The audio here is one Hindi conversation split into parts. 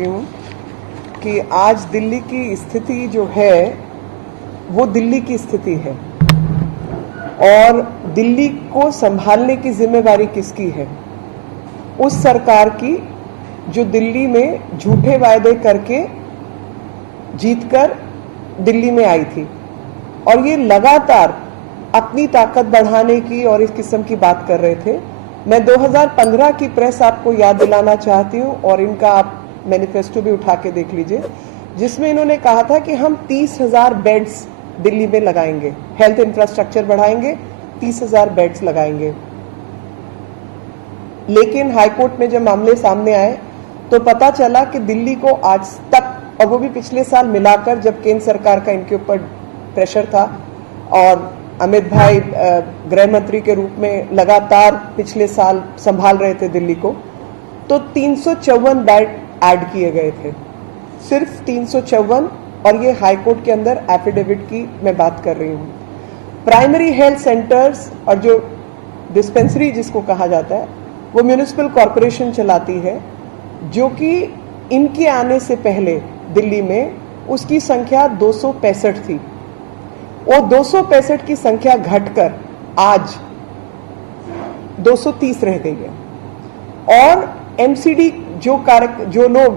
हूँ कि आज दिल्ली की स्थिति जो है वो दिल्ली की स्थिति है और दिल्ली को संभालने की जिम्मेवारी किसकी है? उस सरकार की जो दिल्ली में झूठे वायदे करके जीतकर दिल्ली में आई थी और ये लगातार अपनी ताकत बढ़ाने की और इस किस्म की बात कर रहे थे। मैं 2015 की प्रेस आपको याद दिलाना चाहती हूँ और इनका आप मैनिफेस्टो भी उठा के देख लीजिए, जिसमें इन्होंने कहा था कि हम 30,000 बेड्स दिल्ली में लगाएंगे, हेल्थ इंफ्रास्ट्रक्चर बढ़ाएंगे, 30,000 बेड्स लगाएंगे। लेकिन हाईकोर्ट में जब मामले सामने आए तो पता चला कि दिल्ली को आज तक, और वो भी पिछले साल मिलाकर जब केंद्र सरकार का इनके ऊपर प्रेशर था और अमित भाई गृह मंत्री के रूप में लगातार पिछले साल संभाल रहे थे दिल्ली को, तो 354 बेड ऐड किए गए थे, सिर्फ 354। और ये हाईकोर्ट के अंदर एफिडेविट की मैं बात कर रही हूँ। प्राइमरी हेल्थ सेंटर्स और जो डिस्पेंसरी जिसको कहा जाता है वो म्यूनिसिपल कॉरपोरेशन चलाती है, जो कि इनके आने से पहले दिल्ली में उसकी संख्या 265 थी। वो 265 की संख्या घटकर आज 230 रह गई है। और एमसीडी जो लोग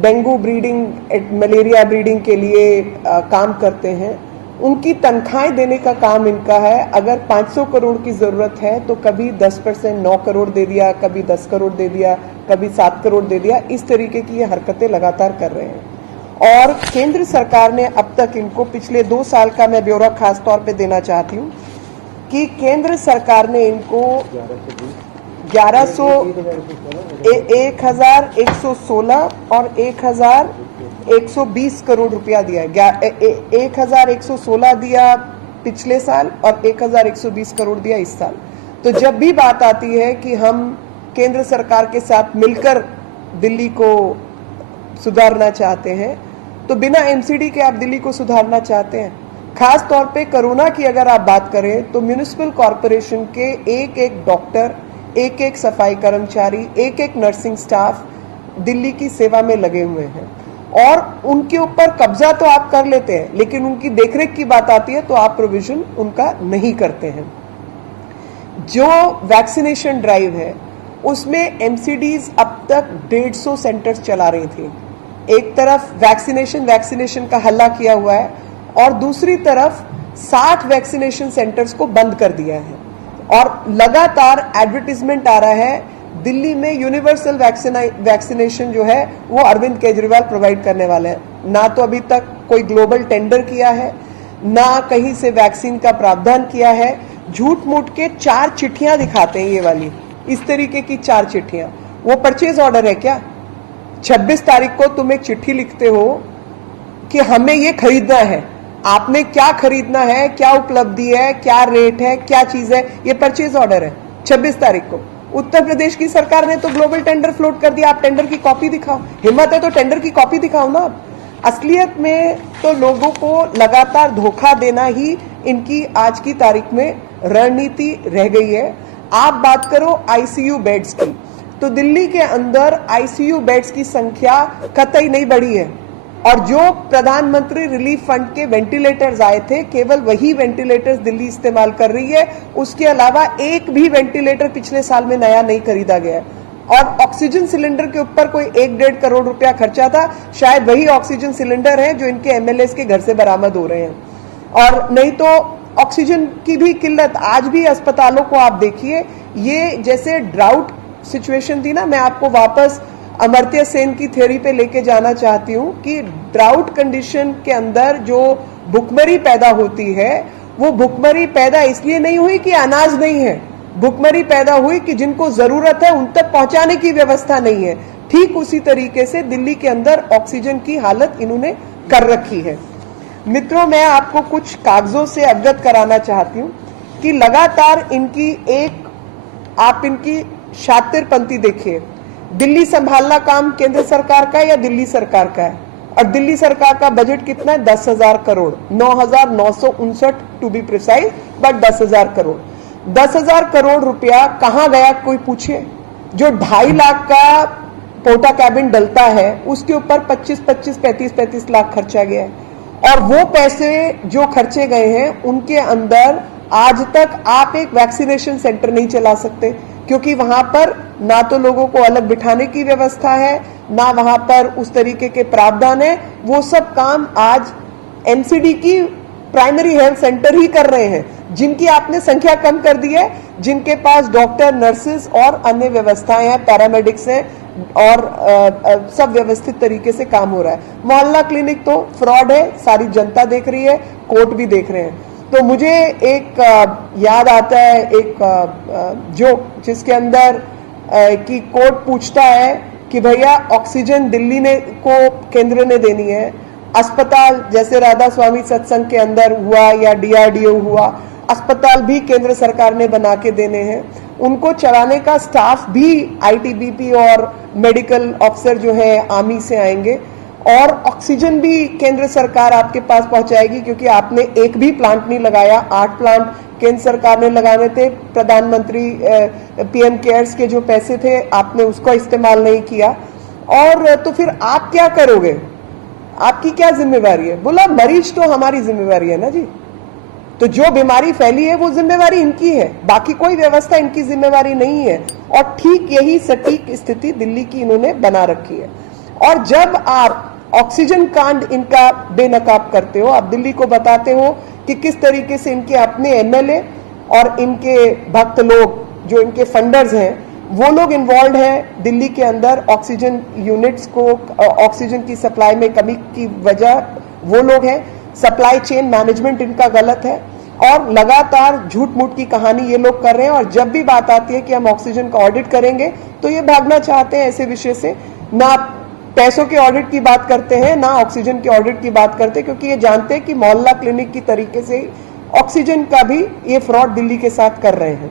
डेंगू ब्रीडिंग, मलेरिया ब्रीडिंग के लिए काम करते हैं, उनकी तनख्वाहें देने का काम इनका है। अगर 500 करोड़ की जरूरत है तो कभी 10% 9 करोड़ दे दिया, कभी 10 करोड़ दे दिया, कभी 7 करोड़ दे दिया। इस तरीके की ये हरकतें लगातार कर रहे हैं। और केंद्र सरकार ने अब तक इनको पिछले 2 साल का मैं ब्यौरा खास तौर पे देना चाहती हूँ कि केंद्र सरकार ने इनको 1116 और 1120 करोड़ रुपया दिया है। 1116 दिया पिछले साल और 1120 करोड़ दिया इस साल। तो जब भी बात आती है कि हम केंद्र सरकार के साथ मिलकर दिल्ली को सुधारना चाहते हैं, तो बिना एमसीडी के आप दिल्ली को सुधारना चाहते हैं। खास तौर पे कोरोना की अगर आप बात करें तो म्यूनिसिपल कॉरपोरेशन के एक एक डॉक्टर, एक एक सफाई कर्मचारी, एक एक नर्सिंग स्टाफ दिल्ली की सेवा में लगे हुए हैं और उनके ऊपर कब्जा तो आप कर लेते हैं, लेकिन उनकी देखरेख की बात आती है तो आप प्रोविजन उनका नहीं करते हैं। जो वैक्सीनेशन ड्राइव है उसमें एमसीडीज अब तक 150 सेंटर्स चला रही थी। एक तरफ वैक्सीनेशन का हल्ला किया हुआ है और दूसरी तरफ 60 वैक्सीनेशन सेंटर्स को बंद कर दिया है और लगातार एडवर्टीजमेंट आ रहा है दिल्ली में यूनिवर्सल वैक्सीनेशन जो है वो अरविंद केजरीवाल प्रोवाइड करने वाले हैं। ना तो अभी तक कोई ग्लोबल टेंडर किया है, ना कहीं से वैक्सीन का प्रावधान किया है। झूठ मूठ के 4 चिट्ठियां दिखाते हैं, ये वाली इस तरीके की 4 चिट्ठियां। वो परचेज ऑर्डर है क्या? 26 तारीख को तुम एक चिट्ठी लिखते हो कि हमें ये खरीदना है। आपने क्या खरीदना है, क्या उपलब्धि है, क्या रेट है, क्या चीज है, ये परचेज ऑर्डर है 26 तारीख को। उत्तर प्रदेश की सरकार ने तो ग्लोबल टेंडर फ्लोट कर दिया। आप टेंडर की कॉपी दिखाओ, हिम्मत है तो टेंडर की कॉपी दिखाओ ना। असलियत में तो लोगों को लगातार धोखा देना ही इनकी आज की तारीख में रणनीति रह गई है। आप बात करो आईसीयू बेड्स की, तो दिल्ली के अंदर आईसीयू बेड्स की संख्या कतई नहीं बढ़ी है और जो प्रधानमंत्री रिलीफ फंड के वेंटिलेटर्स आए थे, केवल वही वेंटिलेटर्स दिल्ली इस्तेमाल कर रही है। उसके अलावा एक भी वेंटिलेटर पिछले साल में नया नहीं खरीदा गया। और ऑक्सीजन सिलेंडर के ऊपर कोई 1-1.5 करोड़ रुपया खर्चा था, शायद वही ऑक्सीजन सिलेंडर है जो इनके एमएलएस के घर से बरामद हो रहे हैं। और नहीं तो ऑक्सीजन की भी किल्लत आज भी अस्पतालों को आप देखिए। ये जैसे ड्राउट सिचुएशन थी ना, मैं आपको वापस अमर्त्य सेन की थ्योरी पे लेके जाना चाहती हूँ कि ड्राउट कंडीशन के अंदर जो भुखमरी पैदा होती है, वो भुखमरी पैदा इसलिए नहीं हुई कि अनाज नहीं है, भुखमरी पैदा हुई कि जिनको जरूरत है उन तक पहुंचाने की व्यवस्था नहीं है। ठीक उसी तरीके से दिल्ली के अंदर ऑक्सीजन की हालत इन्होंने कर रखी है। मित्रों, मैं आपको कुछ कागजों से अवगत कराना चाहती हूँ कि लगातार आप इनकी शातिरपंथी देखिए। दिल्ली संभालना काम केंद्र सरकार का या दिल्ली सरकार का है? और दिल्ली सरकार का बजट कितना है? 10,000 crore, 9,959 to be precise, but 10,000 crore. 10,000 crore रुपया कहां गया कोई पूछे? जो 2.5 लाख का पोर्टा कैबिन डलता है उसके ऊपर 35 लाख खर्चा गया है। और वो पैसे जो खर्चे गए हैं उनके अंदर आज तक आप एक वैक्सीनेशन सेंटर नहीं चला सकते, क्योंकि वहां पर ना तो लोगों को अलग बिठाने की व्यवस्था है, ना वहां पर उस तरीके के प्रावधान है। वो सब काम आज एमसीडी की प्राइमरी हेल्थ सेंटर ही कर रहे हैं, जिनकी आपने संख्या कम कर दी है, जिनके पास डॉक्टर, नर्सेस और अन्य व्यवस्थाएं हैं, पैरामेडिक्स हैं और सब व्यवस्थित तरीके से काम हो रहा है। मोहल्ला क्लिनिक तो फ्रॉड है, सारी जनता देख रही है, कोर्ट भी देख रहे हैं। तो मुझे एक याद आता है एक जोक, जिसके अंदर कि कोर्ट पूछता है कि भैया ऑक्सीजन दिल्ली ने को केंद्र ने देनी है, अस्पताल जैसे राधा स्वामी सत्संग के अंदर हुआ या डीआरडीओ हुआ, अस्पताल भी केंद्र सरकार ने बना के देने हैं, उनको चलाने का स्टाफ भी आईटीबीपी और मेडिकल ऑफिसर जो है आर्मी से आएंगे, और ऑक्सीजन भी केंद्र सरकार आपके पास पहुंचाएगी, क्योंकि आपने एक भी प्लांट नहीं लगाया। 8 प्लांट केंद्र सरकार ने लगाने थे, प्रधानमंत्री पीएम केयर्स के जो पैसे थे आपने उसका इस्तेमाल नहीं किया। और तो फिर आप क्या करोगे, आपकी क्या जिम्मेवारी है? बोला मरीज तो हमारी जिम्मेवारी है ना जी, तो जो बीमारी फैली है वो जिम्मेवारी इनकी है, बाकी कोई व्यवस्था इनकी जिम्मेवारी नहीं है। और ठीक यही सटीक स्थिति दिल्ली की इन्होंने बना रखी है। और जब आप ऑक्सीजन कांड इनका बेनकाब करते हो, आप दिल्ली को बताते हो कि किस तरीके से इनके अपने एमएलए और इनके भक्त लोग जो इनके फंडर्स हैं वो लोग इन्वॉल्व हैं दिल्ली के अंदर ऑक्सीजन यूनिट्स को, ऑक्सीजन की सप्लाई में कमी की वजह वो लोग हैं, सप्लाई चेन मैनेजमेंट इनका गलत है, और लगातार झूठ मूठ की कहानी ये लोग कर रहे हैं। और जब भी बात आती है कि हम ऑक्सीजन का ऑडिट करेंगे तो ये भागना चाहते हैं ऐसे विषय से, ना पैसों के ऑडिट की बात करते हैं ना ऑक्सीजन के ऑडिट की बात करते हैं, क्योंकि ये जानते हैं कि मोहल्ला क्लिनिक की तरीके से ऑक्सीजन का भी ये फ्रॉड दिल्ली के साथ कर रहे हैं।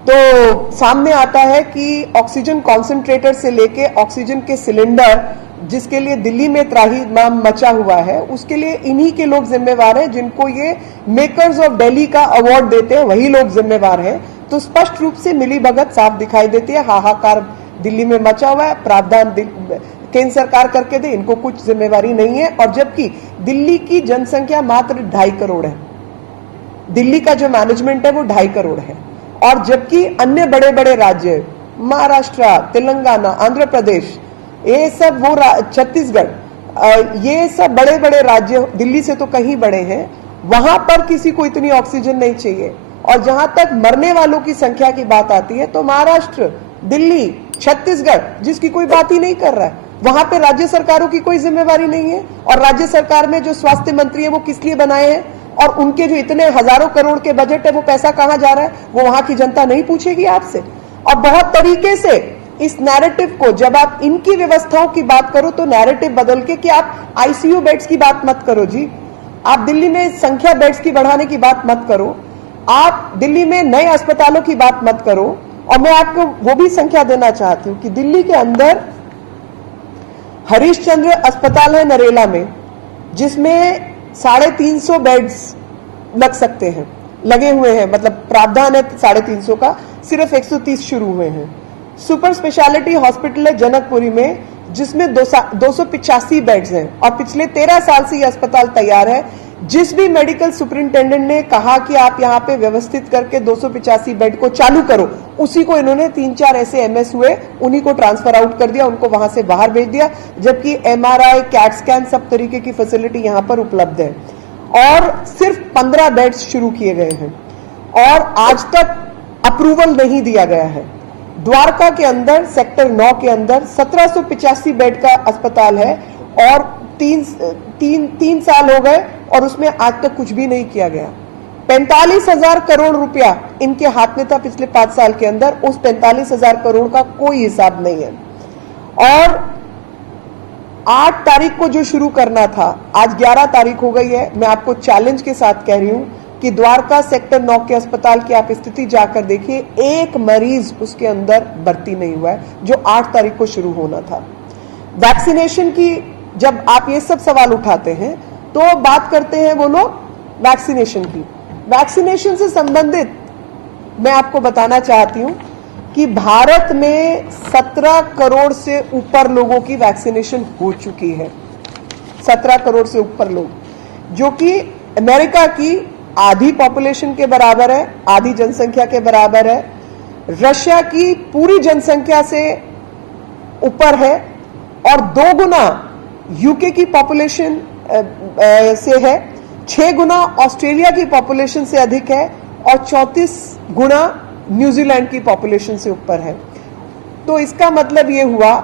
तो सामने आता है कि ऑक्सीजन कॉन्सेंट्रेटर से लेके ऑक्सीजन के सिलेंडर, जिसके लिए दिल्ली में त्राहिमाम मचा हुआ है, उसके लिए इन्हीं के लोग जिम्मेवार हैं, जिनको ये मेकर्स ऑफ दिल्ली का अवार्ड देते हैं वही लोग जिम्मेवार हैं। तो स्पष्ट रूप से मिली भगत साफ दिखाई देती है, हाहाकार दिल्ली में मचा हुआ है, प्रावधान केंद्र सरकार करके दे, इनको कुछ जिम्मेवारी नहीं है। और जबकि दिल्ली की जनसंख्या मात्र 2.5 करोड़ है, दिल्ली का जो मैनेजमेंट है वो 2.5 करोड़ है, और जबकि अन्य बड़े बड़े राज्य महाराष्ट्र, तेलंगाना, आंध्र प्रदेश, ये सब वो छत्तीसगढ़, ये सब बड़े बड़े राज्य दिल्ली से तो कहीं बड़े हैं, वहां पर किसी को इतनी ऑक्सीजन नहीं चाहिए। और जहां तक मरने वालों की संख्या की बात आती है तो महाराष्ट्र, दिल्ली, छत्तीसगढ़ जिसकी कोई बात ही नहीं कर रहा है, वहां पे राज्य सरकारों की कोई जिम्मेवारी नहीं है। और राज्य सरकार में जो स्वास्थ्य मंत्री है वो किस लिए बनाए हैं, और उनके जो इतने हजारों करोड़ के बजट है वो पैसा कहां जा रहा है, वो वहां की जनता नहीं पूछेगी आपसे। और बहुत तरीके से इस नैरेटिव को, जब आप इनकी व्यवस्थाओं की बात करो तो नैरेटिव बदल के कि आप आईसीयू बेड्स की बात मत करो जी, आप दिल्ली में संख्या बेड्स की बढ़ाने की बात मत करो, आप दिल्ली में नए अस्पतालों की बात मत करो। और मैं आपको वो भी संख्या देना चाहती हूं कि दिल्ली के अंदर हरीशचंद्र अस्पताल है नरेला में, जिसमें 350 बेड्स लग सकते हैं, लगे हुए हैं, मतलब प्रावधान है 350 का, सिर्फ 130 शुरू हुए हैं। सुपर स्पेशलिटी हॉस्पिटल है जनकपुरी में, जिसमें 285 बेड्स हैं, और पिछले 13 साल से ये अस्पताल तैयार है। जिस भी मेडिकल सुपरिंटेंडेंट ने कहा कि आप यहाँ पे व्यवस्थित करके 285 बेड को चालू करो, उसी को इन्होंने 3-4 ऐसे एमएस हुए, उन्हीं को ट्रांसफर आउट कर दिया, उनको वहां से बाहर भेज दिया, जबकि एमआरआई, कैट स्कैन सब तरीके की फैसिलिटी यहाँ पर उपलब्ध है। और सिर्फ 15 बेड्स शुरू किए गए हैं और आज तक अप्रूवल नहीं दिया गया है। द्वारका के अंदर सेक्टर 9 के अंदर 1785 बेड का अस्पताल है और तीन साल हो गए और उसमें आज तक कुछ भी नहीं किया गया। 45,000 करोड़ रुपया इनके हाथ में था पिछले 5 साल के अंदर, उस 45,000 करोड़ का कोई हिसाब नहीं है। और 8 तारीख को जो शुरू करना था, आज 11 तारीख हो गई है। मैं आपको चैलेंज के साथ कह रही हूं कि द्वारका सेक्टर 9 के अस्पताल की आप स्थिति जाकर देखिए, एक मरीज उसके अंदर भर्ती नहीं हुआ है, जो 8 तारीख को शुरू होना था। वैक्सीनेशन की जब आप ये सब सवाल उठाते हैं तो बात करते हैं वो लोग वैक्सीनेशन की। वैक्सीनेशन से संबंधित मैं आपको बताना चाहती हूं कि भारत में 17 करोड़ से ऊपर लोगों की वैक्सीनेशन हो चुकी है। 17 करोड़ से ऊपर लोग, जो कि अमेरिका की आधी पॉपुलेशन के बराबर है, आधी जनसंख्या के बराबर है। रशिया की पूरी जनसंख्या से ऊपर है और 2 गुना यूके की पॉपुलेशन से है, 6 गुना ऑस्ट्रेलिया की पॉपुलेशन से अधिक है और 34 गुना न्यूजीलैंड की पॉपुलेशन से ऊपर है। तो इसका मतलब ये हुआ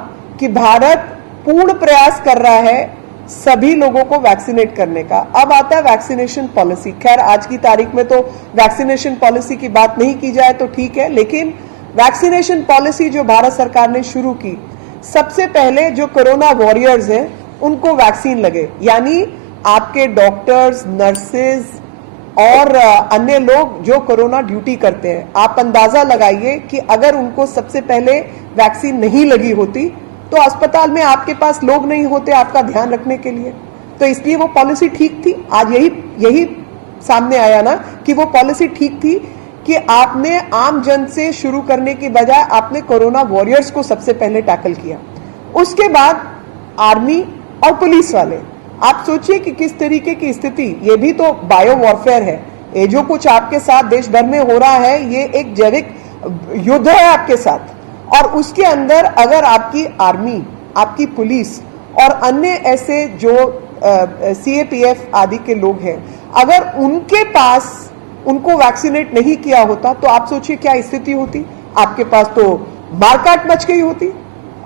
कि भारत पूर्ण प्रयास कर रहा है सभी लोगों को वैक्सीनेट करने का। अब आता है वैक्सीनेशन पॉलिसी। खैर आज की तारीख में तो वैक्सीनेशन पॉलिसी की बात नहीं की जाए तो ठीक है, लेकिन वैक्सीनेशन पॉलिसी जो भारत सरकार ने शुरू की, सबसे पहले जो कोरोना वॉरियर्स हैं उनको वैक्सीन लगे, यानी आपके डॉक्टर्स, नर्सेज और अन्य लोग जो कोरोना ड्यूटी करते हैं। आप अंदाजा लगाइए कि अगर उनको सबसे पहले वैक्सीन नहीं लगी होती तो अस्पताल में आपके पास लोग नहीं होते आपका ध्यान रखने के लिए। तो इसलिए वो पॉलिसी ठीक थी। आज यही सामने आया ना कि वो पॉलिसी ठीक थी कि आपने आम जन से शुरू करने की बजाय आपने कोरोना वॉरियर्स को सबसे पहले टैकल किया, उसके बाद आर्मी और पुलिस वाले। आप सोचिए कि किस तरीके की स्थिति, ये भी तो बायो वॉरफेयर है। ये जो कुछ आपके साथ देश भर में हो रहा है ये एक जैविक युद्ध है आपके साथ, और उसके अंदर अगर आपकी आर्मी, आपकी पुलिस और अन्य ऐसे जो सीएपीएफ आदि के लोग हैं, अगर उनके पास उनको वैक्सीनेट नहीं किया होता तो आप सोचिए क्या स्थिति होती। आपके पास तो मारकाट मच गई होती।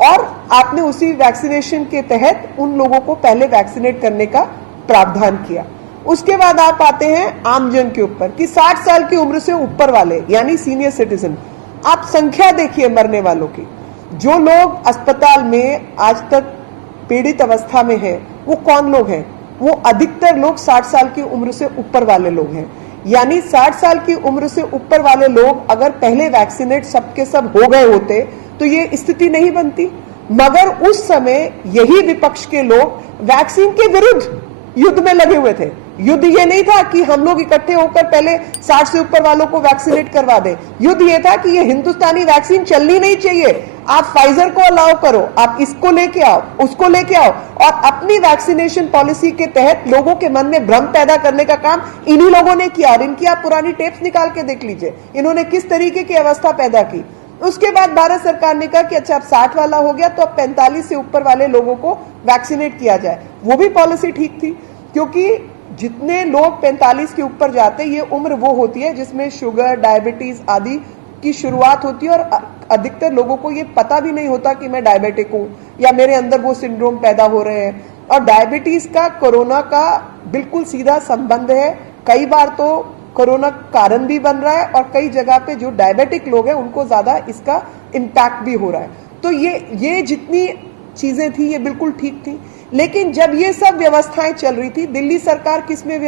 और आपने उसी वैक्सीनेशन के तहत उन लोगों को पहले वैक्सीनेट करने का प्रावधान किया। उसके बाद आप आते हैं आमजन के ऊपर कि 60 साल की उम्र से ऊपर वाले यानी सीनियर सिटीजन। आप संख्या देखिए मरने वालों की। जो लोग अस्पताल में आज तक पीड़ित अवस्था में हैं, वो कौन लोग हैं? वो अधिकतर लोग 60 साल की उम्र से ऊपर वाले लोग हैं। यानी 60 साल की उम्र से ऊपर वाले लोग अगर पहले वैक्सीनेट सबके सब हो गए होते तो ये स्थिति नहीं बनती। मगर उस समय यही विपक्ष के लोग वैक्सीन के विरुद्ध युद्ध में लगे हुए थे। युद्ध ये नहीं था कि हम लोग इकट्ठे होकर पहले 60 से ऊपर वालों को वैक्सीनेट करवा दें। युद्ध ये था कि ये हिंदुस्तानी वैक्सीन चलनी नहीं चाहिए। आप फाइजर को अलाउ करो, आप इसको लेके आओ, उसको लेके आओ, और अपनी वैक्सीनेशन पॉलिसी के तहत लोगों के मन में भ्रम पैदा करने का काम इन्हीं लोगों ने किया। और इनकी आप पुरानी टेप्स निकाल के देख लीजिए, इन्होंने किस तरीके की अवस्था पैदा की। उसके बाद भारत सरकार ने कहा कि अच्छा अब 60 वाला हो गया तो अब 45 से ऊपर वाले लोगों को वैक्सीनेट किया जाए। वो भी पॉलिसी ठीक थी, क्योंकि जितने लोग 45 के ऊपर जाते, ये उम्र वो होती है जिसमें शुगर, डायबिटीज आदि की शुरुआत होती है, और अधिकतर लोगों को ये पता भी नहीं होता कि मैं डायबिटिक हूं या मेरे अंदर वो सिंड्रोम पैदा हो रहे हैं। और डायबिटीज का कोरोना का बिल्कुल सीधा संबंध है। कई बार तो कोरोना कारण भी बन रहा है और कई जगह पे जो डायबिटिक लोग हैं उनको ज्यादा इसका इम्पैक्ट भी हो रहा है। तो ये जितनी चीजें थी ये बिल्कुल ठीक थी। लेकिन जब ये सब व्यवस्थाएं चल रही थी, दिल्ली सरकार किसमें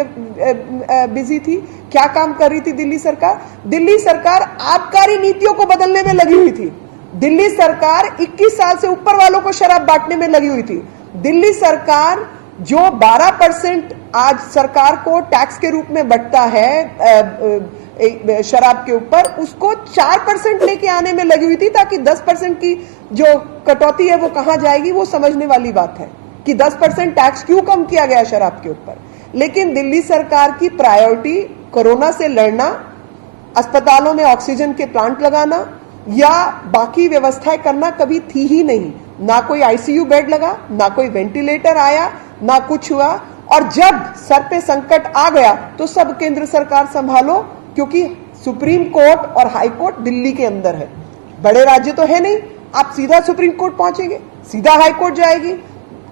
बिजी थी? क्या काम कर रही थी दिल्ली सरकार? दिल्ली सरकार आबकारी नीतियों को बदलने में लगी हुई थी। दिल्ली सरकार 21 साल से ऊपर वालों को शराब बांटने में लगी हुई थी। दिल्ली सरकार जो 12% आज सरकार को टैक्स के रूप में बढ़ता है शराब के ऊपर, उसको 4% लेके आने में लगी हुई थी, ताकि 10% की जो कटौती है वो कहां जाएगी वो समझने वाली बात है कि 10% टैक्स क्यों कम किया गया शराब के ऊपर। लेकिन दिल्ली सरकार की प्रायोरिटी कोरोना से लड़ना, अस्पतालों में ऑक्सीजन के प्लांट लगाना या बाकी व्यवस्थाएं करना कभी थी ही नहीं। ना कोई आईसीयू बेड लगा, ना कोई वेंटिलेटर आया, ना कुछ हुआ। और जब सर पे संकट आ गया तो सब केंद्र सरकार संभालो, क्योंकि सुप्रीम कोर्ट और हाई कोर्ट दिल्ली के अंदर है। बड़े राज्य तो है नहीं, आप सीधा सुप्रीम कोर्ट पहुंचेंगे, सीधा हाई कोर्ट जाएगी,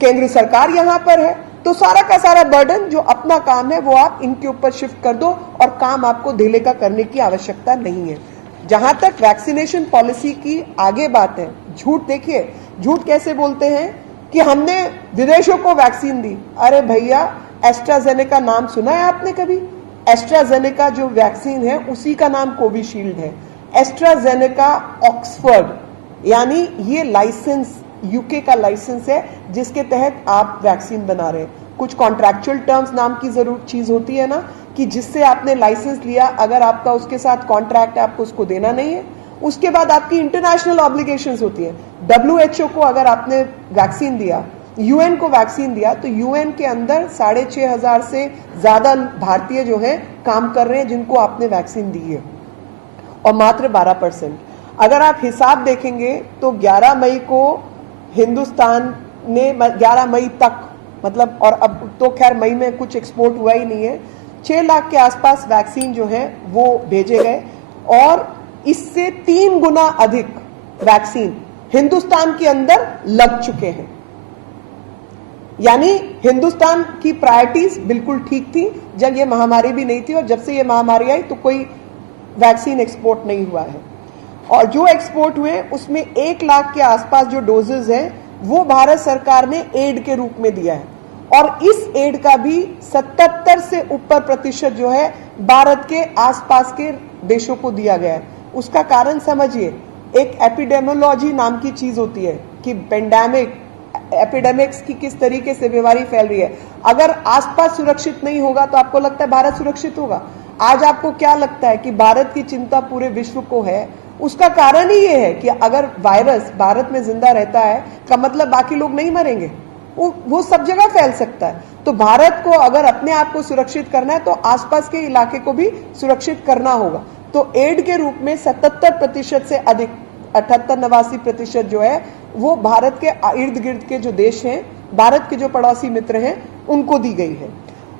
केंद्र सरकार यहां पर है। तो सारा का सारा बर्डन जो अपना काम है वो आप इनके ऊपर शिफ्ट कर दो और काम आपको ढीले का करने की आवश्यकता नहीं है। जहां तक वैक्सीनेशन पॉलिसी की आगे बात है, झूठ देखिए, झूठ कैसे बोलते हैं कि हमने विदेशों को वैक्सीन दी। अरे भैया, एस्ट्राजेनेका नाम सुना है आपने कभी? एस्ट्राजेनेका जो वैक्सीन है उसी का नाम कोविशील्ड है। एस्ट्राजेनेका ऑक्सफोर्ड, यानी ये लाइसेंस यूके का लाइसेंस है जिसके तहत आप वैक्सीन बना रहे हैं। कुछ कॉन्ट्रैक्चुअल टर्म्स नाम की जरूर चीज होती है ना, कि जिससे आपने लाइसेंस लिया, अगर आपका उसके साथ कॉन्ट्रैक्ट है आपको उसको देना नहीं है। उसके बाद आपकी इंटरनेशनल ऑब्लिगेशंस होती है। WHO को अगर आपने वैक्सीन दिया, UN को वैक्सीन दिया, तो UN के अंदर 6,500 से ज्यादा भारतीय जो है काम कर रहे हैं जिनको आपने वैक्सीन दी है, और मात्र 12%। अगर आप हिसाब देखेंगे तो 11 मई को हिंदुस्तान ने 11 मई तक मतलब, और अब तो खैर मई में कुछ एक्सपोर्ट हुआ ही नहीं है, 6 लाख के आसपास वैक्सीन जो है वो भेजे गए, और इससे 3 गुना अधिक वैक्सीन हिंदुस्तान के अंदर लग चुके हैं। यानी हिंदुस्तान की प्रायोरिटीज बिल्कुल ठीक थी जब ये महामारी भी नहीं थी, और जब से ये महामारी आई तो कोई वैक्सीन एक्सपोर्ट नहीं हुआ है। और जो एक्सपोर्ट हुए उसमें 1 लाख के आसपास जो डोजेज हैं वो भारत सरकार ने एड के रूप में दिया है, और इस एड का भी 77 से ऊपर प्रतिशत जो है भारत के आसपास के देशों को दिया गया है। उसका कारण समझिए, एक एपिडेमियोलॉजी नाम की चीज होती है कि एपिडेमिक्स की किस तरीके से बीमारी फैल रही है। अगर आसपास सुरक्षित नहीं होगा तो आपको लगता है भारत सुरक्षित होगा? आज आपको क्या लगता है कि भारत की चिंता पूरे विश्व को है? उसका कारण ही ये है कि अगर वायरस भारत में जिंदा रहता है का मतलब बाकी लोग नहीं मरेंगे, वो सब जगह फैल सकता है। तो भारत को अगर अपने आप को सुरक्षित करना है तो आसपास के इलाके को भी सुरक्षित करना होगा। तो एड के रूप में 77% से अधिक, 78-89% जो है वो भारत के इर्द गिर्द के जो देश हैं, भारत के जो पड़ोसी मित्र हैं, उनको दी गई है।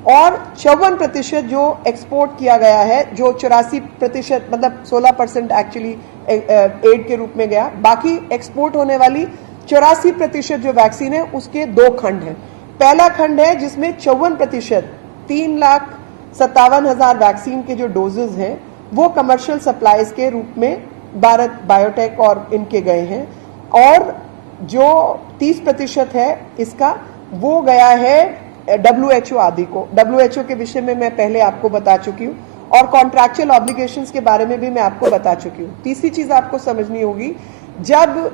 और 54% जो एक्सपोर्ट किया गया है, जो 84% मतलब 16% एक्चुअली एड के रूप में गया। बाकी एक्सपोर्ट होने वाली 84% जो वैक्सीन है उसके 2 खंड हैं। पहला खंड है जिसमें 54%, 3,57,000 वैक्सीन के जो डोजेज हैं वो कमर्शियल सप्लाईज के रूप में भारत बायोटेक और इनके गए हैं, और जो 30% है इसका वो गया है WHO आदि को। WHO के विषय में मैं पहले आपको बता चुकी हूँ, और कॉन्ट्रैक्चुअल ऑब्लिगेशंस के बारे में भी मैं आपको बता चुकी हूँ। तीसरी चीज आपको समझनी होगी, जब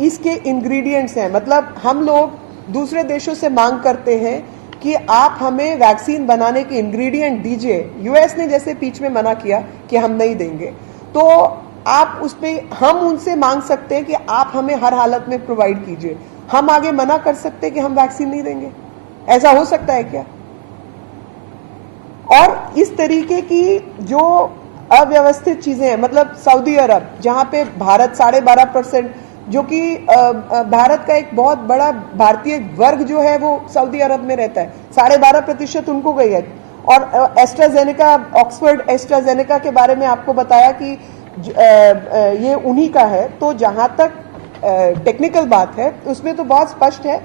इसके इंग्रेडिएंट्स हैं, मतलब हम लोग दूसरे देशों से मांग करते हैं कि आप हमें वैक्सीन बनाने के इंग्रेडिएंट दीजिए। यूएस ने जैसे बीच में मना किया कि हम नहीं देंगे, तो आप उस पे हम उनसे मांग सकते हैं कि आप हमें हर हालत में प्रोवाइड कीजिए। हम आगे मना कर सकते हैं कि हम वैक्सीन नहीं देंगे? ऐसा हो सकता है क्या? और इस तरीके की जो अव्यवस्थित चीजें हैं, मतलब सऊदी अरब जहां पे भारत 12.5%, जो कि भारत का एक बहुत बड़ा भारतीय वर्ग जो है वो सऊदी अरब में रहता है, 12.5% उनको गई है। और एस्ट्राजेनेका, ऑक्सफोर्ड एस्ट्राजेनेका के बारे में आपको बताया कि ये उन्हीं का है। तो जहां तक टेक्निकल बात है उसमें तो बहुत स्पष्ट है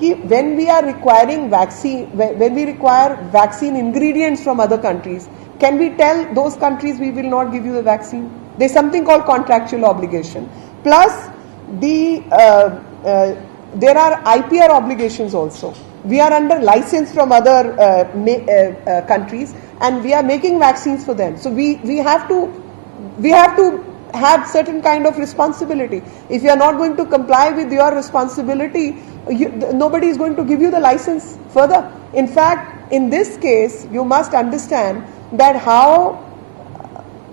कि when we are requiring vaccine, when we require vaccine ingredients from other countries, can we tell those countries we will not give you the vaccine? There's something called contractual obligation. Plus, there are IPR obligations also. We are under license from other countries, and we are making vaccines for them. So we have to have certain kind of responsibility. If you are not going to comply with your responsibility, nobody is going to give you the license further. In fact, in this case, you must understand that how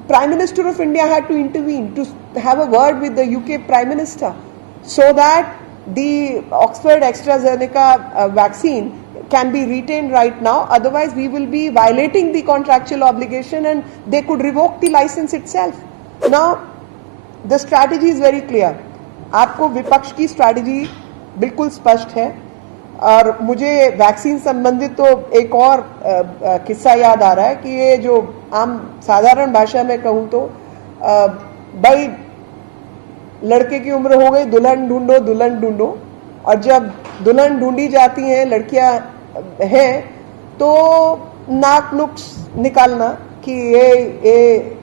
Prime Minister of India had to intervene to have a word with the UK Prime Minister so that the Oxford AstraZeneca vaccine can be retained right now. Otherwise, we will be violating the contractual obligation and they could revoke the license itself. Now, the strategy is very clear. आपको विपक्ष की स्ट्रैटेजी बिल्कुल स्पष्ट है। और मुझे वैक्सीन संबंधित तो एक और किस्सा याद आ रहा है कि ये जो आम साधारण भाषा में कहूँ तो भाई लड़के की उम्र हो गई, दुल्हन ढूंढो दुल्हन ढूंढो, और जब दुल्हन ढूंढी जाती हैं लड़कियां हैं तो नाक नुक्स निकालना कि ये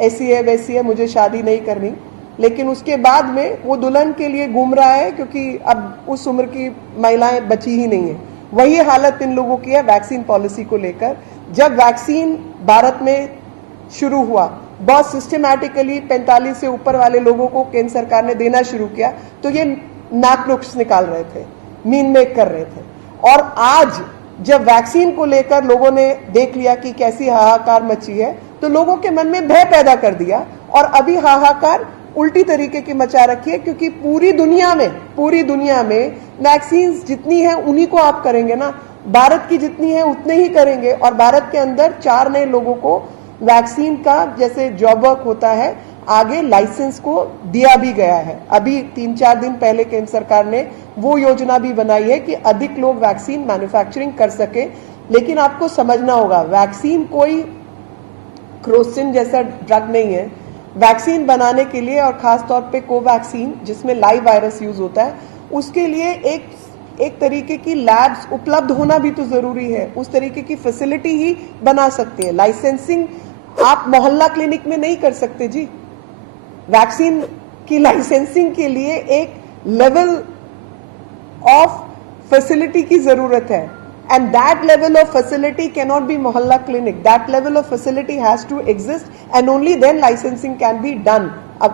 ऐसी है वैसी है, मुझे शादी नहीं करनी। लेकिन उसके बाद में वो दुल्हन के लिए घूम रहा है क्योंकि अब उस उम्र की महिलाएं बची ही नहीं है। वही हालत इन लोगों की है वैक्सीन पॉलिसी को लेकर। जब वैक्सीन भारत में शुरू हुआ, बहुत सिस्टमैटिकली 45 से ऊपर वाले लोगों को केंद्र सरकार ने देना शुरू किया, तो ये नाक नुक्स निकाल रहे थे, मीन मेक कर रहे थे। और आज जब वैक्सीन को लेकर लोगों ने देख लिया कि कैसी हाहाकार मची है, तो लोगों के मन में भय पैदा कर दिया, और अभी हाहाकार उल्टी तरीके की मचा रखी है, क्योंकि पूरी दुनिया में वैक्सीन जितनी है उन्हीं को आप करेंगे ना, भारत की जितनी है उतने ही करेंगे। और भारत के अंदर 4 नए लोगों को वैक्सीन का जैसे जॉब वर्क होता है आगे लाइसेंस को दिया भी गया है। अभी 3-4 दिन पहले केंद्र सरकार ने वो योजना भी बनाई है कि अधिक लोग वैक्सीन मैन्युफैक्चरिंग कर सके। लेकिन आपको समझना होगा, वैक्सीन कोई क्रोसिन जैसा ड्रग नहीं है। वैक्सीन बनाने के लिए, और खास तौर पे कोवैक्सीन जिसमें लाइव वायरस यूज होता है, उसके लिए एक तरीके की लैब्स उपलब्ध होना भी तो जरूरी है। उस तरीके की फैसिलिटी ही बना सकते हैं। लाइसेंसिंग आप मोहल्ला क्लिनिक में नहीं कर सकते जी। वैक्सीन की लाइसेंसिंग के लिए एक लेवल ऑफ फैसिलिटी की जरूरत है, and that level of facility cannot be mohalla clinic. That level of facility has to exist, and only then licensing can be done.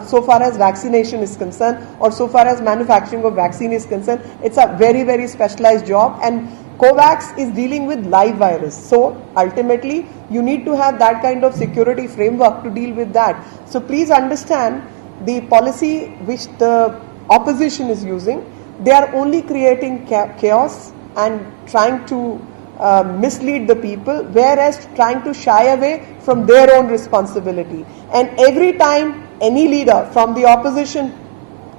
So far as vaccination is concerned, or so far as manufacturing of vaccine is concerned, it's a very, very specialized job, and COVAX is dealing with live virus. So ultimately you need to have that kind of security framework to deal with that. So please understand the policy which the opposition is using. They are only creating chaos and trying to mislead the people, whereas trying to shy away from their own responsibility. And every time any leader from the opposition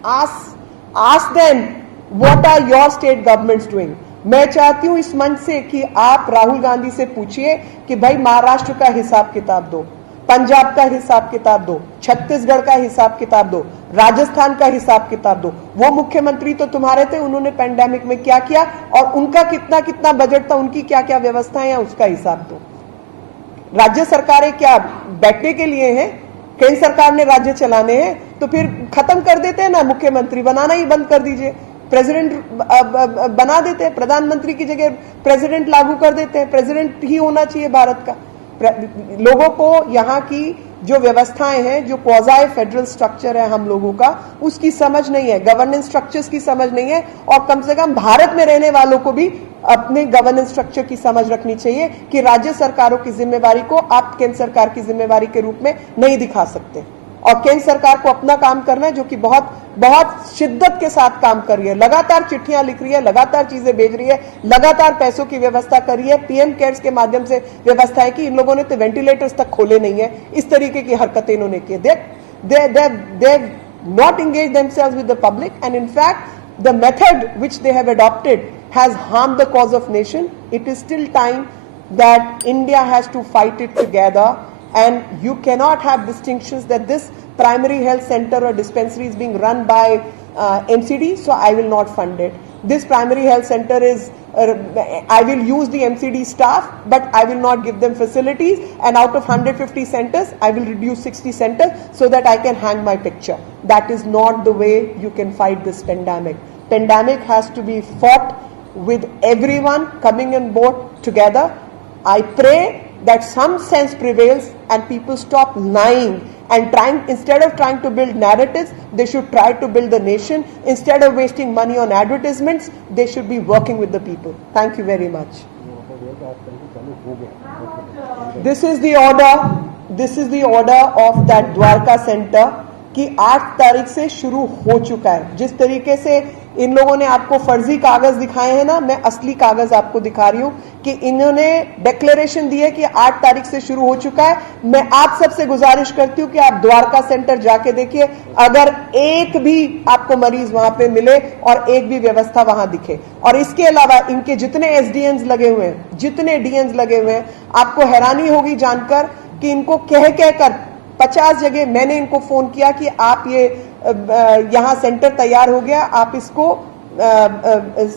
ask them, what are your state governments doing? मैं चाहती हूं इस मंच से कि आप राहुल गांधी से पूछिए कि भाई महाराष्ट्र का हिसाब किताब दो, पंजाब का हिसाब किताब दो, छत्तीसगढ़ का हिसाब किताब दो, राजस्थान का हिसाब किताब दो। वो मुख्यमंत्री तो तुम्हारे थे, उन्होंने पैंडेमिक में क्या किया और उनका कितना कितना बजट था, उनकी क्या क्या व्यवस्थाएं हैं, उसका हिसाब दो। राज्य सरकारें क्या बैठने के लिए हैं? केंद्र सरकार ने राज्य चलाने हैं, तो फिर खत्म कर देते हैं ना, मुख्यमंत्री बनाना ही बंद कर दीजिए, प्रेसिडेंट बना देते हैं, प्रधानमंत्री की जगह प्रेसिडेंट लागू कर देते हैं। प्रेसिडेंट ही होना चाहिए भारत का। लोगों को यहाँ की जो व्यवस्थाएं हैं, जो क्वाज़ाई फेडरल स्ट्रक्चर है हम लोगों का, उसकी समझ नहीं है, गवर्नेंस स्ट्रक्चर्स की समझ नहीं है। और कम से कम भारत में रहने वालों को भी अपने गवर्नेंस स्ट्रक्चर की समझ रखनी चाहिए कि राज्य सरकारों की जिम्मेवारी को आप केंद्र सरकार की जिम्मेवारी के रूप में नहीं दिखा सकते। और केंद्र सरकार को अपना काम करना है, जो कि बहुत बहुत शिद्दत के साथ काम कर रही है, लगातार चिट्ठियां लिख रही है, लगातार चीजें भेज रही है, लगातार पैसों की व्यवस्था कर रही है। पीएम केयर्स के माध्यम से व्यवस्था है कि इन लोगों ने तो वेंटिलेटर्स तक खोले नहीं है। इस तरीके की हरकतें इन्होंने की। they not engaged themselves with the public, and in fact the method which they have adopted has harmed the cause of nation. It is still time that India has to fight it together, and you cannot have distinctions that this primary health center or dispensary is being run by MCD, so I will not fund it. This primary health center is, I will use the MCD staff, but I will not give them facilities, and out of 150 centers, I will reduce 60 centers so that I can hang my picture. That is not the way you can fight this pandemic. Pandemic has to be fought with everyone coming on board together. I pray that some sense prevails and people stop lying and instead of trying to build narratives, they should try to build the nation. Instead of wasting money on advertisements, they should be working with the people. Thank you very much. This is the order of that Dwarka center कि 8 तारीख से शुरू हो चुका है। जिस तरीके से इन लोगों ने आपको फर्जी कागज दिखाए हैं ना, मैं असली कागज आपको दिखा रही हूं कि इन्होंने डिक्लेरेशन दी है कि 8 तारीख से शुरू हो चुका है। मैं आप सबसे गुजारिश करती हूं कि आप द्वारका सेंटर जाके देखिए, अगर एक भी आपको मरीज वहां पे मिले और एक भी व्यवस्था वहां दिखे। और इसके अलावा इनके जितने एसडीएम्स लगे हुए हैं, जितने डीएम्स लगे हुए हैं, आपको हैरानी होगी जानकर कि इनको कह कर 50 जगह मैंने इनको फोन किया कि आप ये यहाँ सेंटर तैयार हो गया, आप इसको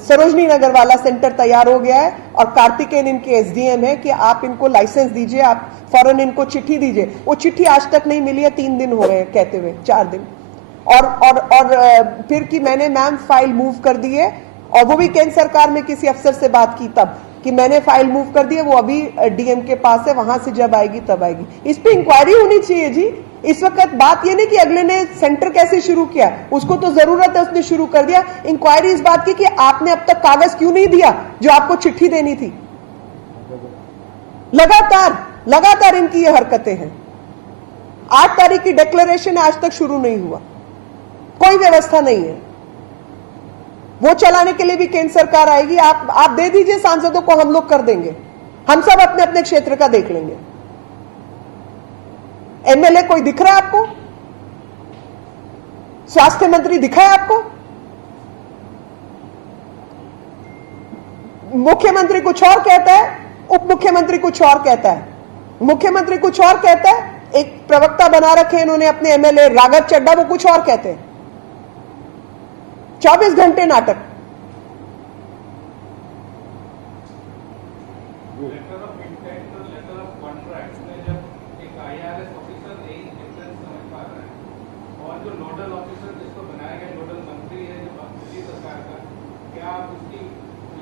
सरोजनी नगर वाला सेंटर तैयार हो गया है और कार्तिकेयन इनके एसडीएम है कि आप इनको लाइसेंस दीजिए, आप फौरन इनको चिट्ठी दीजिए। वो चिट्ठी आज तक नहीं मिली है, 3 दिन हो गए कहते हुए, 4 दिन। और फिर कि मैंने मैम फाइल मूव कर दी है, और वो भी केंद्र सरकार में किसी अफसर से बात की तब कि मैंने फाइल मूव कर दी है, वो अभी डीएम के पास है, वहां से जब आएगी तब आएगी। इस पे इंक्वायरी होनी चाहिए जी। इस वक्त बात ये नहीं कि अगले ने सेंटर कैसे शुरू किया, उसको तो जरूरत है, उसने शुरू कर दिया। इंक्वायरी इस बात की कि आपने अब तक कागज क्यों नहीं दिया जो आपको चिट्ठी देनी थी। लगातार इनकी ये हरकतें हैं। 8 तारीख की डिक्लेरेशन आज तक शुरू नहीं हुआ। कोई व्यवस्था नहीं है। वो चलाने के लिए भी केंद्र सरकार आएगी। आप दे दीजिए सांसदों को, हम लोग कर देंगे। हम सब अपने अपने क्षेत्र का देख लेंगे। एमएलए कोई दिख रहा है आपको? स्वास्थ्य मंत्री दिखा है आपको? मुख्यमंत्री कुछ और कहता है, उप मुख्यमंत्री कुछ और कहता है, मुख्यमंत्री कुछ और कहता है, एक प्रवक्ता बना रखे इन्होंने अपने एमएलए राघव चड्डा, वो कुछ और कहते हैं। 24 घंटे नाटक। लेटर ऑफ इंटेंट और लेटर ऑफ कॉन्ट्रैक्ट में जब एक आईआरएस ऑफिसर यही डिफरेंस समझ पा रहा है और जो नोडल ऑफिसर जिसको बनाया गया नोडल मंत्री है जो दिल्ली सरकार का, क्या आप उसकी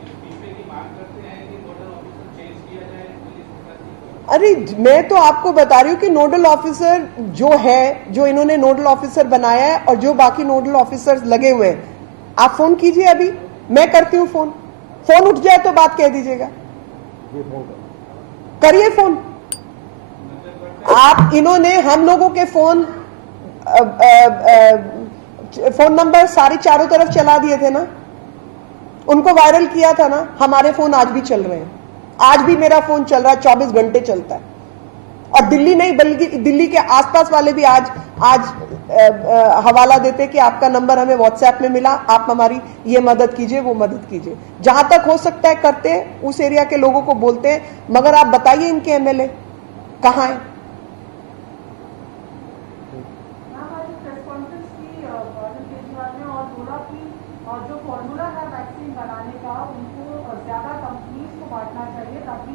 इस्तीफे की मांग करते हैं कि नोडल ऑफिसर चेंज किया जाए दिल्ली सरकार की? अरे मैं तो आपको बता रही हूं कि नोडल ऑफिसर जो है, जो इन्होंने नोडल ऑफिसर बनाया है और जो बाकी नोडल ऑफिसर्स लगे हुए हैं, आप फोन कीजिए। अभी मैं करती हूं फोन। फोन उठ जाए तो बात कह दीजिएगा। करिए फोन आप। इन्होंने हम लोगों के फोन नंबर सारे चारों तरफ चला दिए थे ना, उनको वायरल किया था ना। हमारे फोन आज भी चल रहे हैं, आज भी मेरा फोन चल रहा है, 24 घंटे चलता है। और दिल्ली नहीं बल्कि दिल्ली के आसपास वाले भी आज हवाला देते कि आपका नंबर हमें व्हाट्सएप में मिला, आप हमारी ये मदद कीजिए, वो मदद कीजिए। जहां तक हो सकता है करते हैं, उस एरिया के लोगों को बोलते हैं। मगर आप बताइए इनके एमएलए कहां है? जो फॉर्मूला है वैक्सीन बनाने का, उनको ज्यादा कंपनीज को बांटना चाहिए ताकि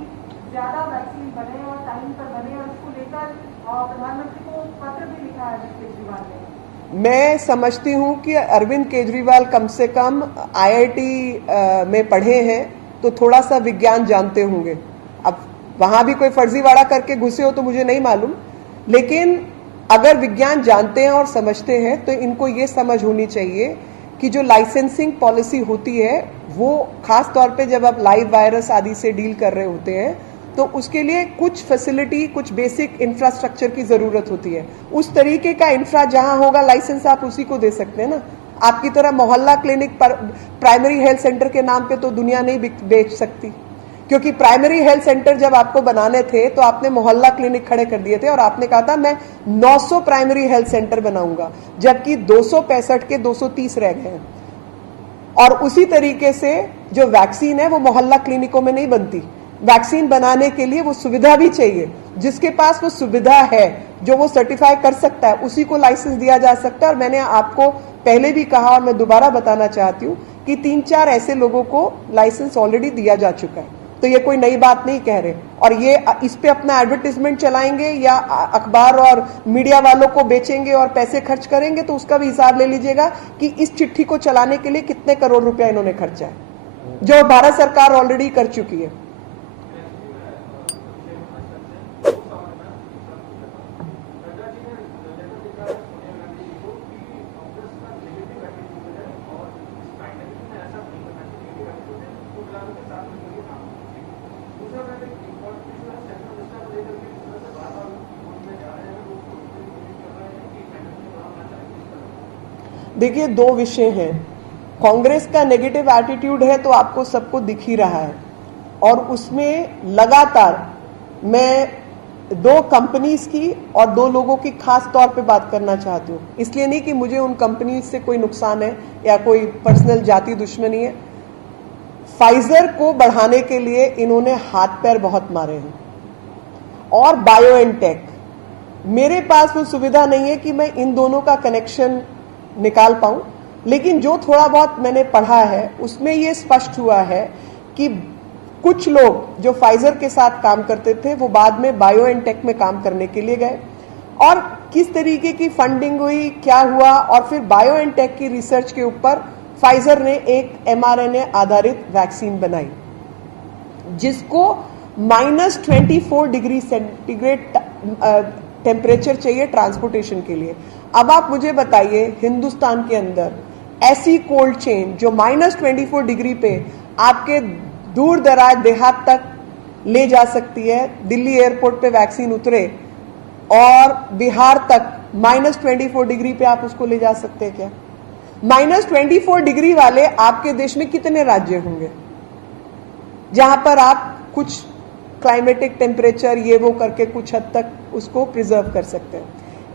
ज्यादा वैक्सीन बने और टाइम पर बने। और इसको लेकर प्रधानमंत्री को पत्र भी लिखा है अरविंद केजरीवाल ने। मैं समझती हूं कि अरविंद केजरीवाल कम से कम IIT में पढ़े हैं, तो थोड़ा सा विज्ञान जानते होंगे। अब वहां भी कोई फर्जीवाड़ा करके घुसे हो तो मुझे नहीं मालूम, लेकिन अगर विज्ञान जानते हैं और समझते हैं तो इनको ये समझ होनी चाहिए कि जो लाइसेंसिंग पॉलिसी होती है, वो खास तौर पे जब आप लाइव वायरस आदि से डील कर रहे होते हैं, तो उसके लिए कुछ फैसिलिटी, कुछ बेसिक इंफ्रास्ट्रक्चर की जरूरत होती है। उस तरीके का इंफ्रा जहां होगा लाइसेंस आप उसी को दे सकते हैं ना। आपकी तरह मोहल्ला क्लिनिक पर प्राइमरी हेल्थ सेंटर के नाम पे तो दुनिया नहीं बेच सकती, क्योंकि प्राइमरी हेल्थ सेंटर जब आपको बनाने थे तो आपने मोहल्ला क्लिनिक खड़े कर दिए थे और आपने कहा था मैं 900 प्राइमरी हेल्थ सेंटर बनाऊंगा, जबकि 265 के 230 रह गए हैं। और उसी तरीके से जो वैक्सीन है वो मोहल्ला क्लिनिकों में नहीं बनती। वैक्सीन बनाने के लिए वो सुविधा भी चाहिए। जिसके पास वो सुविधा है, जो वो सर्टिफाई कर सकता है, उसी को लाइसेंस दिया जा सकता है। और मैंने आपको पहले भी कहा और मैं दोबारा बताना चाहती हूँ कि 3-4 ऐसे लोगों को लाइसेंस ऑलरेडी दिया जा चुका है। तो ये कोई नई बात नहीं कह रहे। और ये इस पे अपना एडवर्टाइजमेंट चलाएंगे या अखबार और मीडिया वालों को बेचेंगे और पैसे खर्च करेंगे, तो उसका भी हिसाब ले लीजिएगा कि इस चिट्ठी को चलाने के लिए कितने करोड़ रुपया इन्होंने खर्चा है, जो भारत सरकार ऑलरेडी कर चुकी है। देखिए, दो विषय हैं। कांग्रेस का नेगेटिव एटीट्यूड है तो आपको सबको दिख ही रहा है, और उसमें लगातार मैं 2 कंपनीज की और 2 लोगों की खास तौर पे बात करना चाहती हूँ। इसलिए नहीं कि मुझे उन कंपनीज से कोई नुकसान है या कोई पर्सनल जाति दुश्मनी है। फाइजर को बढ़ाने के लिए इन्होंने हाथ पैर बहुत मारे हैं, और बायोएनटेक। मेरे पास वो सुविधा नहीं है कि मैं इन दोनों का कनेक्शन निकाल पाऊं, लेकिन जो थोड़ा बहुत मैंने पढ़ा है उसमें ये स्पष्ट हुआ है कि कुछ लोग जो फाइजर के साथ काम करते थे वो बाद में बायोएनटेक में काम करने के लिए गए, और किस तरीके की फंडिंग हुई, क्या हुआ, और फिर बायोएनटेक की रिसर्च के ऊपर फाइजर ने एक mRNA आधारित वैक्सीन बनाई, जिसको -24 डिग्री सेंटीग्रेड टेम्परेचर चाहिए ट्रांसपोर्टेशन के लिए। अब आप मुझे बताइए, हिंदुस्तान के अंदर ऐसी कोल्ड चेन जो -24 डिग्री पे आपके दूर दराज देहात तक ले जा सकती है, दिल्ली एयरपोर्ट पे वैक्सीन उतरे और बिहार तक -24 डिग्री पे आप उसको ले जा सकते हैं क्या? -24 डिग्री वाले आपके देश में कितने राज्य होंगे जहां पर आप कुछ क्लाइमेटिक टेम्परेचर ये वो करके कुछ हद तक उसको प्रिजर्व कर सकते हैं।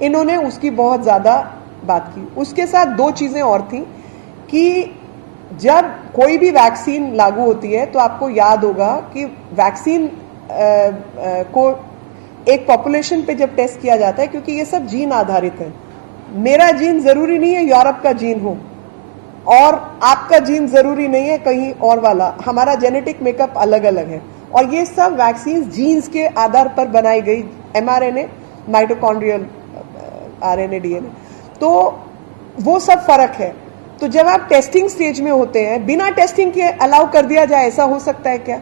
इन्होंने उसकी बहुत ज्यादा बात की। उसके साथ दो चीजें और थी कि जब कोई भी वैक्सीन लागू होती है तो आपको याद होगा कि वैक्सीन को एक पॉपुलेशन पे जब टेस्ट किया जाता है, क्योंकि ये सब जीन आधारित है, मेरा जीन जरूरी नहीं है यूरोप का जीन हो और आपका जीन जरूरी नहीं है कहीं और वाला, हमारा जेनेटिक मेकअप अलग अलग है और ये सब वैक्सीन जीन्स के आधार पर बनाई गई, mRNA, माइटोकॉन्ड्रियल RNA DNA, तो वो सब फर्क है। तो जब आप टेस्टिंग स्टेज में होते हैं, बिना टेस्टिंग के अलाउ कर दिया जाए, ऐसा हो सकता है क्या?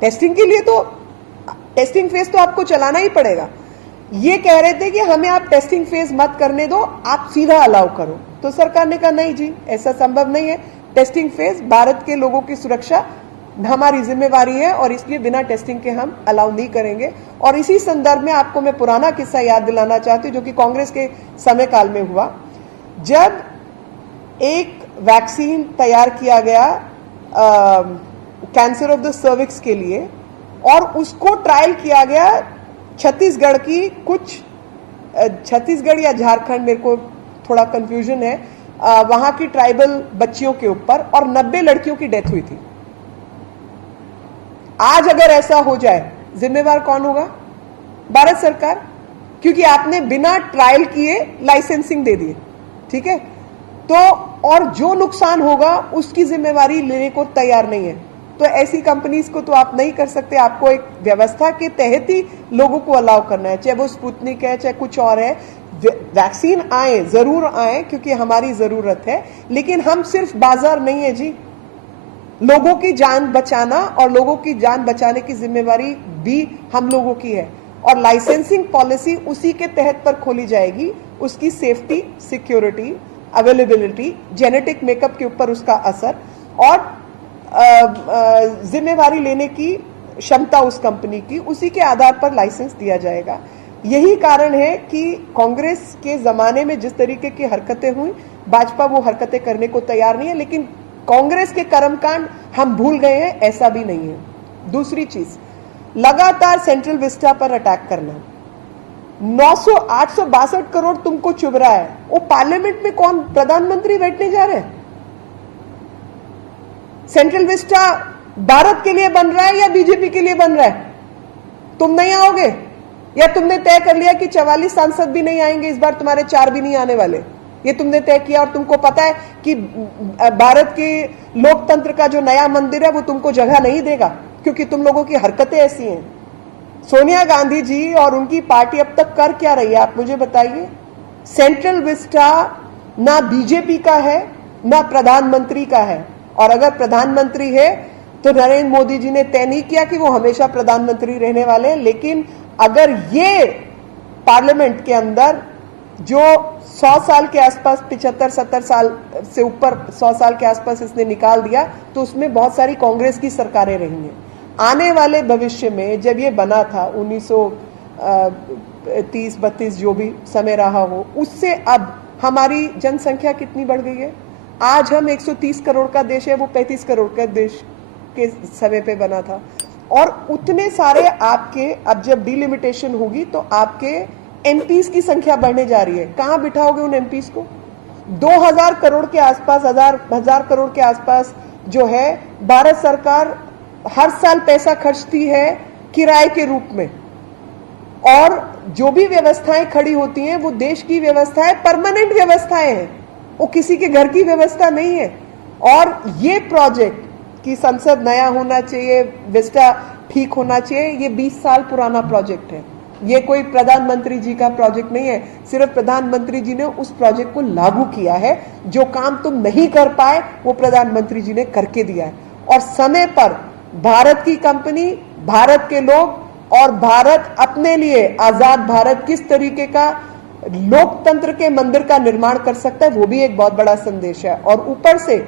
टेस्टिंग के लिए तो टेस्टिंग फेज तो आपको चलाना ही पड़ेगा। ये कह रहे थे कि हमें आप टेस्टिंग फेज मत करने दो, आप सीधा अलाउ करो। तो सरकार ने कहा नहीं जी, ऐसा संभव नहीं है, टेस्टिंग फेज, भारत के लोगों की सुरक्षा हमारी जिम्मेवारी है और इसलिए बिना टेस्टिंग के हम अलाउ नहीं करेंगे। और इसी संदर्भ में आपको मैं पुराना किस्सा याद दिलाना चाहती हूँ जो कि कांग्रेस के समय काल में हुआ, जब एक वैक्सीन तैयार किया गया कैंसर ऑफ द सर्विक्स के लिए और उसको ट्रायल किया गया छत्तीसगढ़ की कुछ, छत्तीसगढ़ या झारखंड, मेरे को थोड़ा कंफ्यूजन है, वहां की ट्राइबल बच्चियों के ऊपर और 90 लड़कियों की डेथ हुई थी। आज अगर ऐसा हो जाए, जिम्मेवार कौन होगा? भारत सरकार, क्योंकि आपने बिना ट्रायल किए लाइसेंसिंग दे दी, ठीक है? तो और जो नुकसान होगा उसकी जिम्मेवारी लेने को तैयार नहीं है। तो ऐसी कंपनीज को तो आप नहीं कर सकते, आपको एक व्यवस्था के तहत ही लोगों को अलाउ करना है, चाहे वो स्पुतनिक है चाहे कुछ और है। वैक्सीन आए, जरूर आए, क्योंकि हमारी जरूरत है, लेकिन हम सिर्फ बाजार नहीं है जी, लोगों की जान बचाना और लोगों की जान बचाने की जिम्मेवारी भी हम लोगों की है। और लाइसेंसिंग पॉलिसी उसी के तहत पर खोली जाएगी, उसकी safety, security, availability, genetic makeup के ऊपर उसका असर और जिम्मेवारी लेने की क्षमता उस कंपनी की, उसी के आधार पर लाइसेंस दिया जाएगा। यही कारण है कि कांग्रेस के जमाने में जिस तरीके की हरकतें हुई, भाजपा वो हरकतें करने को तैयार नहीं है, लेकिन कांग्रेस के कर्मकांड हम भूल गए हैं, ऐसा भी नहीं है। दूसरी चीज, लगातार सेंट्रल विस्टा पर अटैक करना, 862 करोड़ तुमको चुभ रहा है, वो पार्लियामेंट में कौन प्रधानमंत्री बैठने जा रहे हैं? सेंट्रल विस्टा भारत के लिए बन रहा है या बीजेपी के लिए बन रहा है? तुम नहीं आओगे या तुमने तय कर लिया कि 44 सांसद भी नहीं आएंगे इस बार, तुम्हारे 4 भी नहीं आने वाले, ये तुमने तय किया और तुमको पता है कि भारत के लोकतंत्र का जो नया मंदिर है वो तुमको जगह नहीं देगा, क्योंकि तुम लोगों की हरकतें ऐसी हैं। सोनिया गांधी जी और उनकी पार्टी अब तक कर क्या रही है, आप मुझे बताइए। सेंट्रल विस्टा ना बीजेपी का है ना प्रधानमंत्री का है, और अगर प्रधानमंत्री है तो नरेंद्र मोदी जी ने तय नहीं किया कि वो हमेशा प्रधानमंत्री रहने वाले हैं। लेकिन अगर ये पार्लियामेंट के अंदर जो 100 साल के आसपास, 75-70 साल से ऊपर 100 साल के आसपास इसने निकाल दिया, तो उसमें बहुत सारी कांग्रेस की सरकारें रही हैं। आने वाले भविष्य में जब ये बना था 1930-32 जो भी समय रहा हो, उससे अब हमारी जनसंख्या कितनी बढ़ गई है। आज हम 130 करोड़ का देश है, वो 35 करोड़ का देश के समय पे बना था। और उतने सारे आपके, अब जब डिलिमिटेशन होगी तो आपके एमपीज की संख्या बढ़ने जा रही है। कहां बिठाओगे उन एमपीज को? 2000 करोड़ के आसपास, हजार करोड़ के आसपास जो है, भारत सरकार हर साल पैसा खर्चती है किराए के रूप में, और जो भी व्यवस्थाएं खड़ी होती हैं वो देश की व्यवस्थाएं, परमानेंट व्यवस्थाएं हैं, वो किसी के घर की व्यवस्था नहीं है। और ये प्रोजेक्ट कि संसद नया होना चाहिए, विस्टा ठीक होना चाहिए, ये 20 साल पुराना प्रोजेक्ट है। ये कोई प्रधानमंत्री जी का प्रोजेक्ट नहीं है, सिर्फ प्रधानमंत्री जी ने उस प्रोजेक्ट को लागू किया है। जो काम तुम नहीं कर पाए वो प्रधानमंत्री जी ने करके दिया है। और समय पर भारत की कंपनी, भारत के लोग और भारत अपने लिए आजाद भारत किस तरीके का लोकतंत्र के मंदिर का निर्माण कर सकता है, वो भी एक बहुत बड़ा संदेश है। और ऊपर से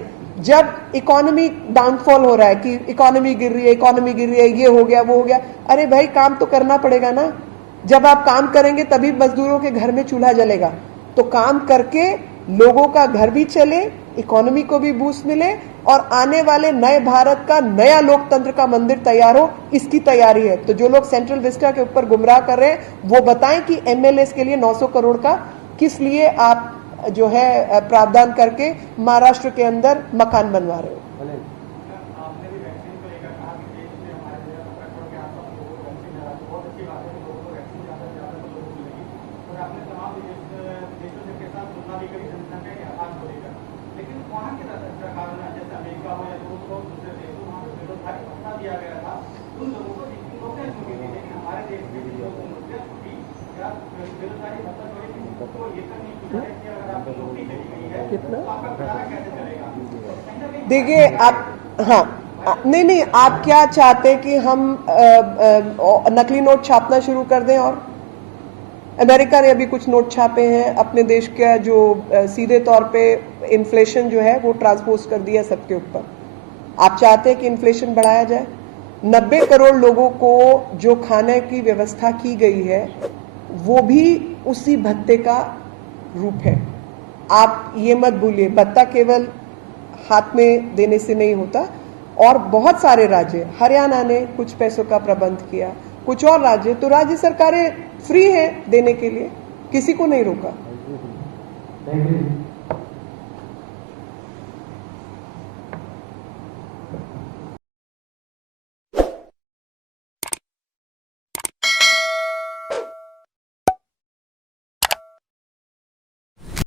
जब इकोनॉमी डाउनफॉल हो रहा है कि इकोनॉमी गिर रही है, ये हो गया वो हो गया, अरे भाई काम तो करना पड़ेगा ना। जब आप काम करेंगे तभी मजदूरों के घर में चूल्हा जलेगा। तो काम करके लोगों का घर भी चले, इकोनॉमी को भी बूस्ट मिले और आने वाले नए भारत का नया लोकतंत्र का मंदिर तैयार हो, इसकी तैयारी है। तो जो लोग सेंट्रल विस्टा के ऊपर गुमराह कर रहे हैं वो बताएं कि एमएलएस के लिए 900 करोड़ का किस लिए आप जो है प्रावधान करके महाराष्ट्र के अंदर मकान बनवा रहे हो। आपने भी वैक्सीन को लेकर कहा कि देश में हमारे 17 करोड़ के आसपास लोगों को वैक्सीन लगा, तो बहुत अच्छी बात है कि लोगों को वैक्सीन ज़्यादा से ज़्यादा लोगों को मिलेगी। और आपने तमाम देशों के साथ तुलना भी करी जनसंख्या के आधार को लेकर, लेकिन वहाँ के सरकारों ने जैसे अमेरिका हो या रूस हो, दूसरे देश हो, वहाँ पे बेरोजगारी भत्ता दिया गया था उन लोगों को जिनकी नौकरियाँ छूटी थी, लेकिन हमारे देश में जिन लोगों को नौकरियाँ छूटी या बेरोजगारी भत्ता छोड़ी थी तो ये तो नहीं पूछा है कि अगर आपकी नौकरी चली गई है तो आपका गुजारा कैसे चलेगा। देखिए आप, हाँ नहीं, आप क्या चाहते हैं कि हम नकली नोट छापना शुरू कर दें? और अमेरिका ने अभी कुछ नोट छापे हैं, अपने देश का जो सीधे तौर पे इन्फ्लेशन जो है वो ट्रांसपोज कर दिया सबके ऊपर। आप चाहते हैं कि इन्फ्लेशन बढ़ाया जाए? 90 करोड़ लोगों को जो खाने की व्यवस्था की गई है वो भी उसी भत्ते का रूप है। आप ये मत भूलिए, भत्ता केवल हाथ में देने से नहीं होता, और बहुत सारे राज्य, हरियाणा ने कुछ पैसों का प्रबंध किया, कुछ और राज्य, तो राज्य सरकारें फ्री हैं देने के लिए, किसी को नहीं रोका।